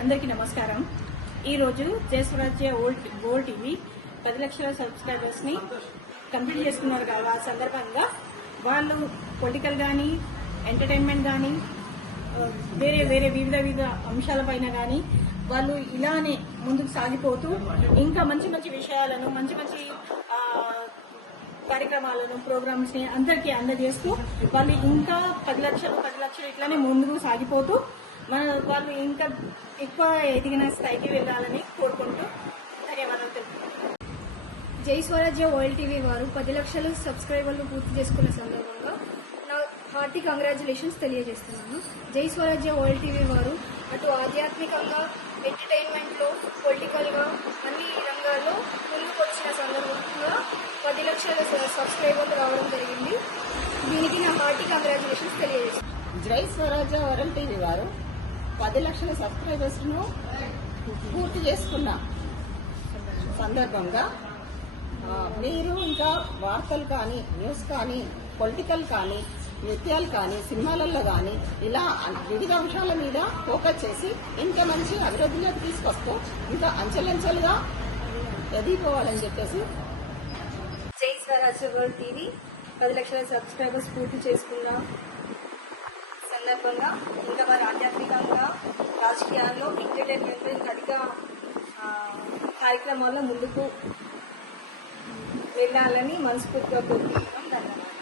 అందరికీ నమస్కారం. ఈరోజు జై స్వరాజ్య గోల్డ్ టీవీ 10 లక్షల సబ్స్క్రైబర్స్ ని కంప్లీట్ చేసుకున్నారు కదా. ఆ సందర్భంగా వాళ్ళు పొలిటికల్ కానీ ఎంటర్టైన్మెంట్ కానీ వేరే వివిధ అంశాలపైన కానీ వాళ్ళు ఇలానే ముందుకు సాగిపోతూ ఇంకా మంచి విషయాలను మంచి కార్యక్రమాలను ప్రోగ్రామ్స్ ని అందరికీ అందజేస్తూ వాళ్ళు ఇంకా 10 లక్షలు ఇట్లానే ముందుకు సాగిపోతూ వాళ్ళు ఇంకా ఎక్కువ ఎదిగిన స్థాయికి వెళ్ళాలని కోరుకుంటూ ధన్యవాదాలు తెలుపుతున్నాను. జై స్వరాజ్య వరల్డ్ టీవీ వారు 10 లక్షల సబ్స్క్రైబర్లు పూర్తి చేసుకున్న సందర్భంగా నా హార్టీ కంగ్రాచులేషన్స్ తెలియజేస్తున్నాను. జై స్వరాజ్య వరల్డ్ టీవీ వారు అటు ఆధ్యాత్మికంగా, ఎంటర్టైన్మెంట్లో, పొలిటికల్గా అన్ని రంగాల్లో ముందుకు వచ్చిన సందర్భంగా 10 లక్షల సబ్స్క్రైబర్లు రావడం జరిగింది. దీనికి నా హార్టీ కంగ్రాచులేషన్స్ తెలియజేస్తున్నాను. జై స్వరాజ్య వరల్డ్ టీవీ వారు 10 లక్షల సబ్స్క్రైబర్స్ ను పూర్తి చేసుకున్న సందర్భంగా మీరు ఇంకా వార్తలు కానీ, న్యూస్ కానీ, పొలిటికల్ కానీ, నృత్యాలు కానీ, సినిమాలలో కానీ ఇలా వివిధ అంశాల మీద ఫోకస్ చేసి ఇంకా మంచి అభివృద్ధిలోకి తీసుకొస్తూ ఇంకా అంచెలంచెలుగా ఎదిగిపోవాలని చెప్పేసి జై స్వరాజ్య వరల్డ్ టీవీ 10 లక్షల సబ్స్క్రైబర్స్ పూర్తి చేసుకున్న సందర్భంగా ఇంకా వారి ఆధ్యాత్మికంగా, రాజకీయాల్లో, ఎంటర్టైన్మెంట్లో ఇంకా అధిక కార్యక్రమాల్లో ముందుకు వెళ్ళాలని మనస్ఫూర్తిగా కోరుకుంటున్నాం. ధన్యవాదాలు.